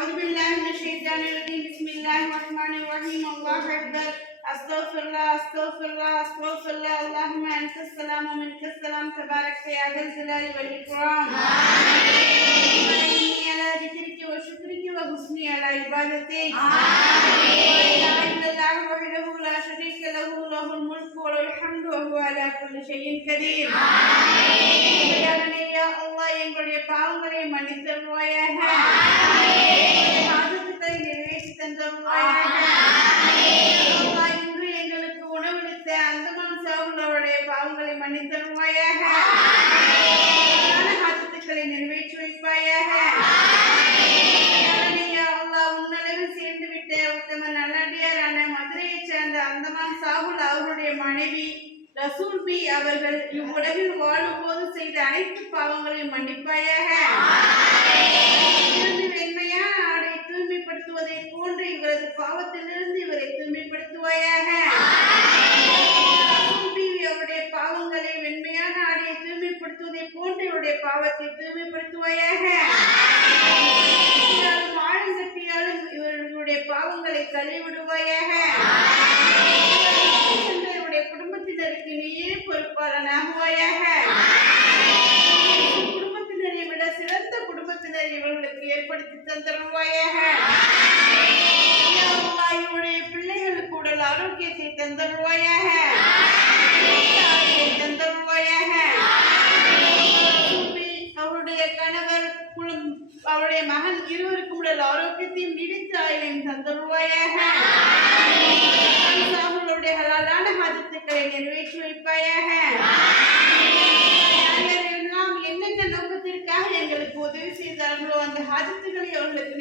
أعوذ بالله من الشيطان الرجيم بسم الله الرحمن الرحيم الله أكبر أستغفر الله أستغفر الله أستغفر الله اللهم أنت السلام ومنك السلام تبارك يا ذا الجلال والإكرام إني على ذكرك وشكرك وحسن على عبادتك لا إله إلا الله وحده لا شريك له له الملك وله الحمد وهو على كل شيء قدير يا الله எங்களுடைய பாவங்களை மன்னித்தருள்வாயாக ஆஜத்துக்களை நிறைவேற்றி தந்தருள்வாயாக இன்று எங்களுக்கு உணவளித்த அந்தமான் சாகுல் அவருடைய பாவங்களை மன்னித்தருள்வாயாக ஆஜத்துக்களை நிறைவேற்றி வைப்பாயாக உன்னளவில் சேர்ந்து விட்ட உத்தம நல்லடியாரான மதுரையை சேர்ந்த அந்தமான் சாகுல் அவருடைய மனைவி ரசூல் பி அவர்கள் இவ்வுலகில் வாழும் போது செய்த அனைத்து பாவங்களையும் மன்னிப்பாயாக வெண்மையான ஆடை தூய்மைப்படுத்துவதை போன்று இவரது பாவத்திலிருந்து இவரை தூய்மைப்படுத்துவாயாக அவருடைய பாவங்களை வெண்மையான ஆடையை தூய்மைப்படுத்துவதை போன்று இவருடைய பாவத்தை தூய்மைப்படுத்துவாயாக ஆழங்கட்டியாலும் இவர்களுடைய பாவங்களை தள்ளிவிடுவாயாக குடும்பத்தினருக்கு நீயே பொறுப்பாளனாகுவாயாக குடும்பத்தினரை விட சிறந்த குடும்பத்தினர் இவர்களுக்கு ஏற்படுத்தி தந்தருவாயாக இவருடைய பிள்ளைகளுக்கு உடல் ஆரோக்கியத்தை தந்தருவாயாக தந்தருவாயாக அவருடைய கணவர் அவருடைய மகன் இருவருக்கும் உடல் ஆரோக்கியத்தையும் நீடித்த ஆயுளையும் தந்தருவாயாக ஹலாலான ஹாஜத்துக்களை நிறைவேற்றி வைப்பாயாக எல்லாம் என்னென்ன நோக்கத்திற்காக எங்களுக்கு உதவி செய்தார்களோ அந்த ஹாஜத்துக்களை அவர்களுக்கு